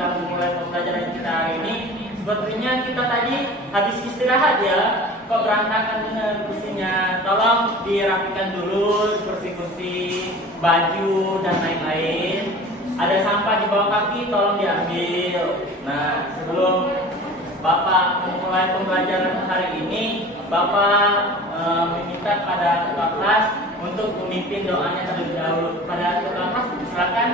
kita memulai pembelajaran kita hari ini, sepertinya kita tadi habis istirahat ya. Kok berantakan dengan kursinya? Tolong dirapikan dulu kursi-kursi, baju dan lain-lain. Ada sampah di bawah kaki, tolong diambil. Nah, sebelum Bapak memulai pembelajaran hari ini, Bapak meminta pada ketua kelas untuk memimpin doanya terlebih dahulu. Pada ketua kelas, silakan.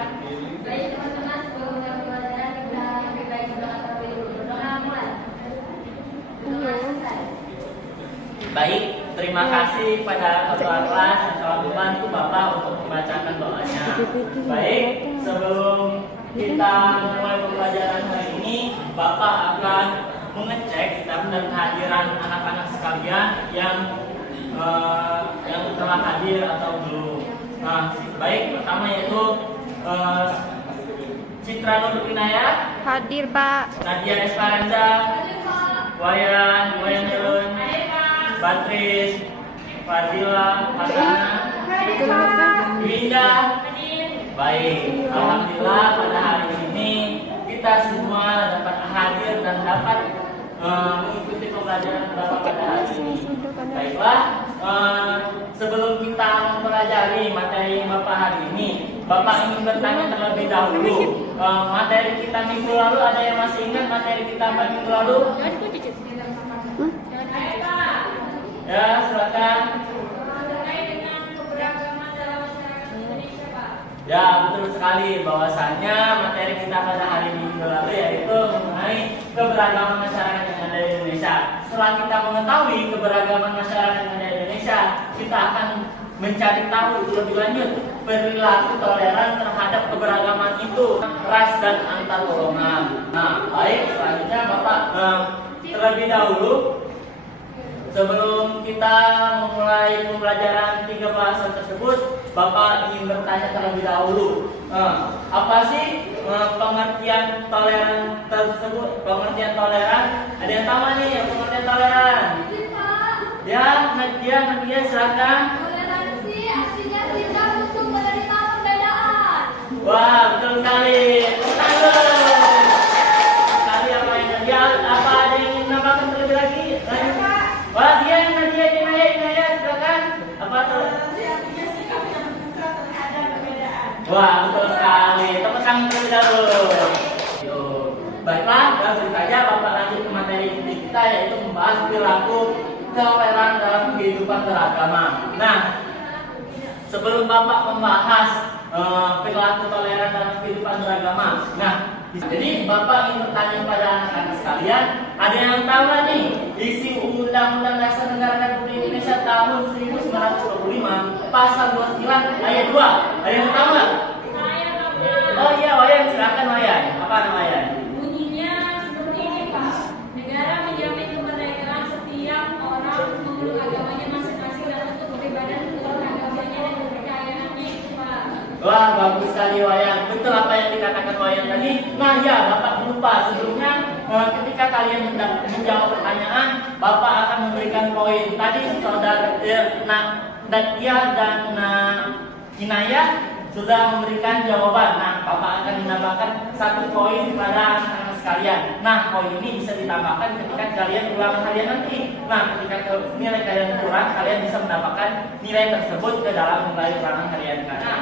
Baik teman-teman, sebelum mulai pembelajaran kita lebih baik berdoa terlebih dulu. Berdoa mulai. Berdoa selesai. Baik, terima kasih pada ketua kelas yang telah membantu Bapak untuk membacakan doanya. Baik, sebelum kita mulai pembelajaran hari ini, Bapak akan mengecek daftar kehadiran anak-anak sekalian yang telah hadir atau belum. Nah, baik, pertama yaitu Citra Nur Inayah, Hadir, Pak. Nadia Esperanza, Wayan Yun, Batris, Fadila, Hasana, Winda. Baik, alhamdulillah pada hari ini kita semua dapat hadir dan dapat mengikuti pembelajaran Bapak pada hari ini. Baiklah, sebelum kita mempelajari materi Bapak hari ini, Bapak ingin bertanya terlebih dahulu. Materi kita minggu lalu, ada yang masih ingat materi kita minggu lalu? Ya, silakan. Ya, betul sekali bahwasannya materi kita pada hari minggu lalu yaitu mengenai keberagaman masyarakat yang ada di Indonesia. Setelah kita mengetahui keberagaman masyarakat yang ada di Indonesia, kita akan mencari tahu lebih lanjut perilaku toleran terhadap keberagaman itu, ras dan antar golongan. Nah, baik, selanjutnya Bapak terlebih dahulu sebelum kita memulai pembelajaran 3 bahasan tersebut, Bapak ingin bertanya terlebih dahulu. Apa sih pengertian toleran tersebut? Pengertian toleran? Ada yang tahu nih yang pengertian toleran? Ya, Nadia silakan. Toleransi artinya sikap untuk menerima perbedaan. Wah, betul sekali. Sekali apa yang Nadia? Apa ada yang ingin menambahkan terlebih lagi? Wah, dia yang Nadia silakan. Apa tuh? Wah, betul sekali. Tepuk tangan terlebih dahulu. Baiklah, langsung saja Bapak lanjut ke materi inti kita, yaitu membahas perilaku toleran dalam kehidupan beragama. Nah, sebelum Bapak membahas perilaku toleran dalam kehidupan beragama, nah, jadi Bapak ingin bertanya pada anak-anak sekalian, ada yang tahu nggak nih isi Undang-Undang Dasar Negara Republik Indonesia tahun 1945 pasal 29 ayat 2? Ada yang tahu nggak? Oh iya, Wayan, silakan Wayan. Apa namanya? Bunyinya seperti ini, Pak. Negara menjamin kemerdekaan setiap orang menurut agamanya masing-masing dan untuk beribadah menurut agamanya dan kepercayaannya itu, Pak. Wah, bagus sekali Wayan. Betul apa yang dikatakan Wayan tadi. Nah ya, Bapak lupa sebelumnya ketika kalian menjawab pertanyaan, Bapak akan memberikan poin. Tadi saudara Nadia dan Inayah sudah memberikan jawaban. Nah, Bapak akan menambahkan 1 poin kepada anak-anak sekalian. Nah, poin ini bisa ditambahkan ketika kalian ulangan harian nanti. Nah, ketika nilai kalian kurang, kalian bisa mendapatkan nilai tersebut ke dalam nilai ulangan harian kalian.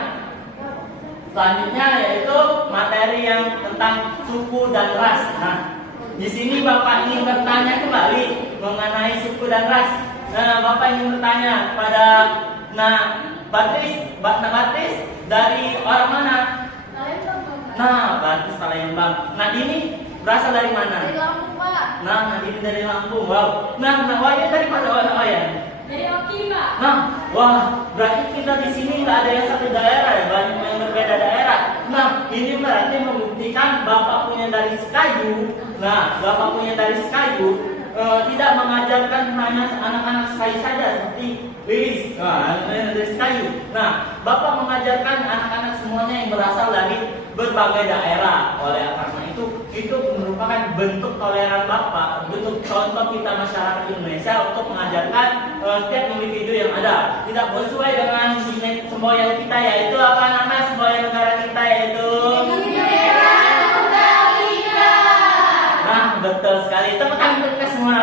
Selanjutnya yaitu materi yang tentang suku dan ras. Nah, di sini Bapak ingin bertanya kembali mengenai suku dan ras. Nah, Bapak ingin bertanya pada Batris dari orang mana? Nah, Batris Palembang. Nah, ini berasal dari mana? Dari Lampung, Pak. Nah, ini dari Lampung. Wow. Nah, Wayan dari mana? Wayan? Dari Oki, Pak. Nah, wah, berarti kita di sini nggak ada yang satu daerah ya, banyak yang berbeda daerah. Nah, ini berarti membuktikan Bapak punya dari Sekayu. Nah, Bapak punya dari Sekayu tidak mengajarkan hanya anak-anak Sekayu saja seperti Wis, dari Sekayu. Nah, Bapak mengajarkan anak-anak semuanya yang berasal dari berbagai daerah. Oleh karena itu merupakan bentuk toleran Bapak, bentuk contoh kita masyarakat Indonesia untuk mengajarkan setiap individu yang ada. Tidak sesuai dengan semboyan kita, yaitu apa nama semboyan negara kita, yaitu sekali. Tepuk tangan untuk kita semua.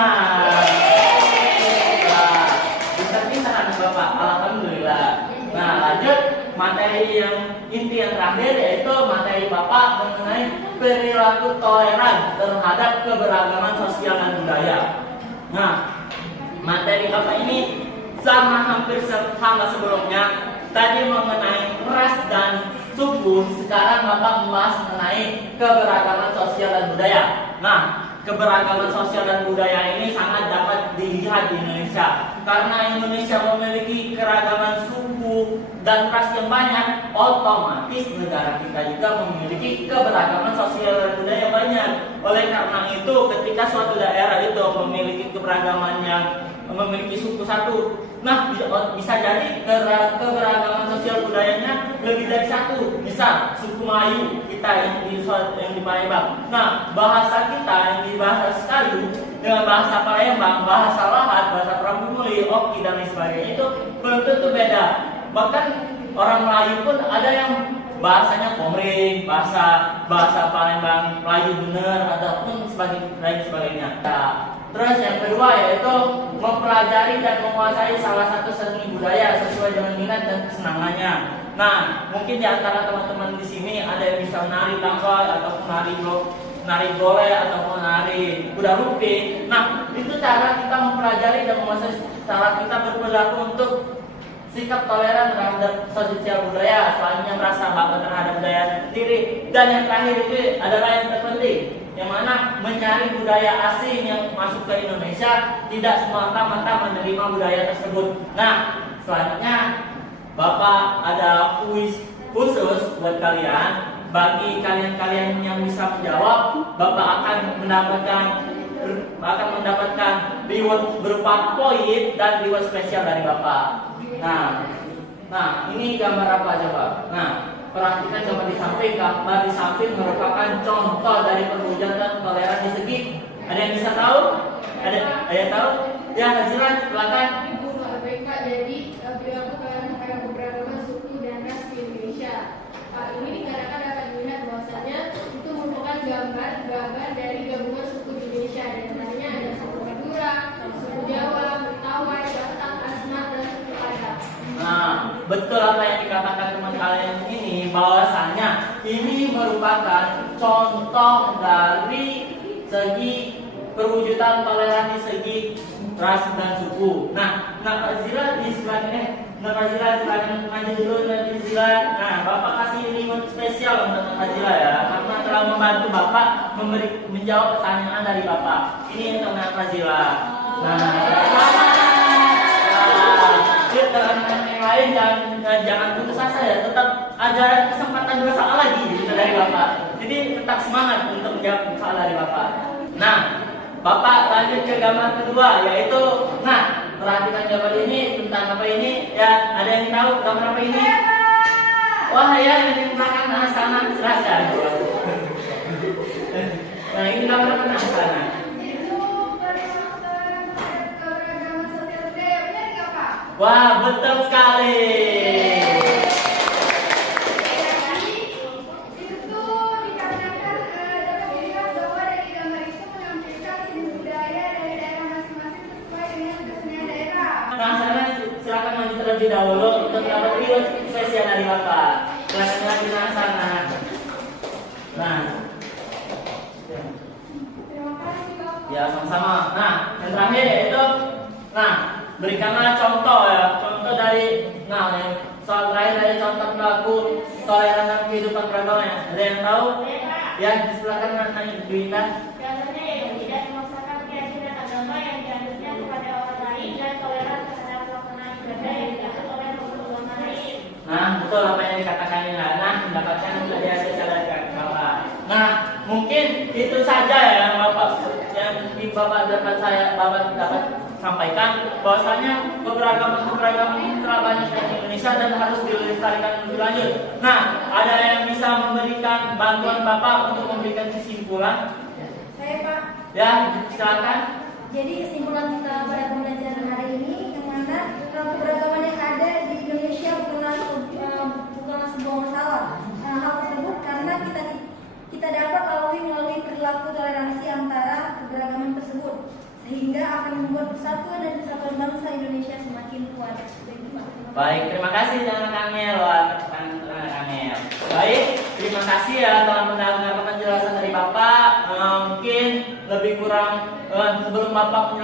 Nah, pintar-pintar anak Bapak. Alhamdulillah. Nah, lanjut materi yang inti yang terakhir yaitu materi Bapak mengenai perilaku toleran terhadap keberagaman sosial dan budaya. Nah, materi Bapak ini sama hampir sama sebelumnya. Tadi mengenai ras dan suku, sekarang Bapak membahas mengenai keberagaman sosial dan budaya. Nah, keberagaman sosial dan budaya ini sangat dapat dilihat di Indonesia. Karena Indonesia memiliki keragaman suku dan ras yang banyak, otomatis negara kita juga memiliki keberagaman sosial dan budaya banyak. Oleh karena itu, ketika suatu daerah itu memiliki keberagaman yang memiliki suku satu, nah bisa jadi keberagaman sosial budayanya lebih dari satu. Misal suku Melayu kita yang di Palembang, nah bahasa kita yang di bahasa Sekayu dengan bahasa Palembang, bahasa Lahat, bahasa Pramuka, Oki dan lain sebagainya itu belum tentu beda. Bahkan orang Melayu pun ada yang bahasanya Komering, bahasa Palembang Melayu bener ataupun lain sebagainya. Nah, terus yang kedua yaitu mempelajari dan menguasai salah satu seni budaya sesuai dengan minat dan kesenangannya. Nah, mungkin di antara teman-teman di sini ada yang bisa menari tangkai ataupun nari gole ataupun nari kuda lumping. Nah, itu cara kita mempelajari dan menguasai cara kita berperilaku untuk sikap toleran terhadap sosial budaya, selanjutnya merasa bangga terhadap budaya sendiri, dan yang terakhir itu adalah yang terpenting, yang mana mencari budaya asing yang masuk ke Indonesia, tidak semata-mata menerima budaya tersebut. Nah, selanjutnya Bapak ada kuis khusus buat kalian. Bagi kalian-kalian yang bisa menjawab, Bapak akan mendapatkan reward berupa poin dan reward spesial dari Bapak. Nah, ini gambar apa coba? Nah, perhatikan gambar di samping. Gambar di samping merupakan contoh dari perwujudan toleransi segi. Ada yang bisa tahu? Ada yang tahu? Ya, silakan silakan. Ibu BK, jadi perilaku toleran terhadap keberagaman suku dan ras di Indonesia. Ini dikarenakan dapat dilihat bahwasanya itu merupakan gambar dari gabungan suku di Indonesia. Di antaranya ada suku Madura, suku Jawa, Betawi, Batak, Asmat, dan suku Padang. Nah, betul apa yang dikatakan teman kalian ini, bahwasanya ini merupakan contoh dari segi perwujudan toleransi segi ras dan suku. Nah, Nazila di sebelah Nazila silakan maju dulu Nazila. Nah, Bapak kasih reward spesial untuk Nazila ya, karena telah membantu Bapak menjawab pertanyaan dari Bapak. Ini untuk Nazila. Nah, teman-teman yang lain jangan putus asa ya, tetap ada kesempatan 2 soal lagi gitu dari Bapak. Jadi tetap semangat untuk menjawab soal dari Bapak. Nah, Bapak lanjut ke gambar kedua yaitu, nah perhatikan gambar ini tentang apa ini ya, ada yang tahu gambar apa ini? Wah ya, ini belakang sana jelaskan. Nah, ini gambar apa sana? Wah, betul sekali. Itu dikarenakan dapat dilihat bahwa dari gambar itu menampilkan seni budaya dari daerah masing-masing sesuai dengan kesenian daerah. Nah, sana silakan maju terlebih dahulu untuk dapat reward spesial dari Bapak. Silakan lagi ke sana. Nah, Terima kasih Bapak. ya sama-sama. Nah, yang terakhir yaitu, nah berikanlah contoh ya, contoh dari, nah soal terakhir dari contoh pelaku toleran dan kehidupan beragama. Ada yang tahu? Ya, silakan nanya Bu Indah. Contohnya yang tidak memaksakan keyakinan agama yang dianutnya kepada orang lain dan toleran terhadap pelaksanaan ibadah yang diatur oleh agama lain. Nah, betul apa yang dikatakan ini. Nah, mendapatkan hadiah spesial dari Bapak. Nah, mungkin itu saja ya yang Bapak dapat sampaikan, bahwasanya keberagaman ini telah banyak di Indonesia dan harus dilestarikan lebih lanjut. Nah, ada yang bisa memberikan bantuan Bapak untuk memberikan kesimpulan? Saya Pak. Ya, silakan. Jadi kesimpulan kita pada pembelajaran hari ini, yang mana keberagaman yang ada di Indonesia bukanlah sebuah masalah. Hal tersebut karena kita dapat melalui perilaku toleransi antara keberagaman membuat persatuan dan kesatuan bangsa Indonesia semakin kuat. Begitu, Pak. Baik, terima kasih dengan Angel. Angel. Baik, terima kasih ya telah mendengarkan penjelasan dari Bapak. Mungkin lebih kurang sebelum Bapak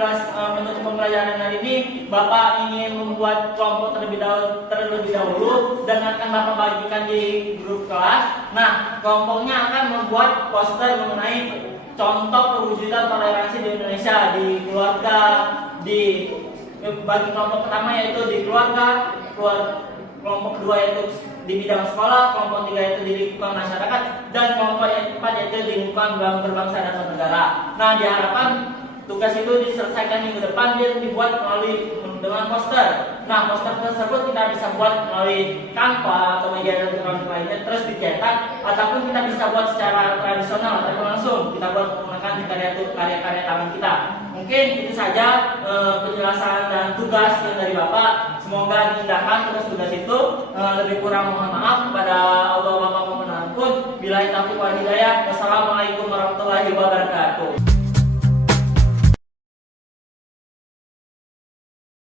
menutup pembelajaran hari ini, Bapak ingin membuat kelompok terlebih dahulu dan akan Bapak bagikan di grup kelas. Nah, kelompoknya akan membuat poster mengenai contoh perwujudan toleransi di Indonesia di keluarga, bagi kelompok pertama yaitu di keluarga, kelompok kedua yaitu di bidang sekolah, kelompok tiga yaitu di lingkungan masyarakat, dan kelompok yang keempat yaitu di lingkungan berbangsa dan bernegara. Nah, diharapkan tugas itu diselesaikan minggu depan dan dibuat melalui dengan poster. Nah, poster tersebut kita bisa buat melalui Canva atau media elektronik lainnya, terus dicetak, ataupun kita bisa buat secara tradisional atau langsung kita buat menggunakan karya-karya tangan kita. Mungkin itu saja penjelasan dan tugas yang dari Bapak. Semoga diindahkan terus tugas itu. Lebih kurang mohon maaf kepada Allah Bapak mohon ampun. Billahi taufiq wal hidayah. Wassalamualaikum warahmatullahi wabarakatuh.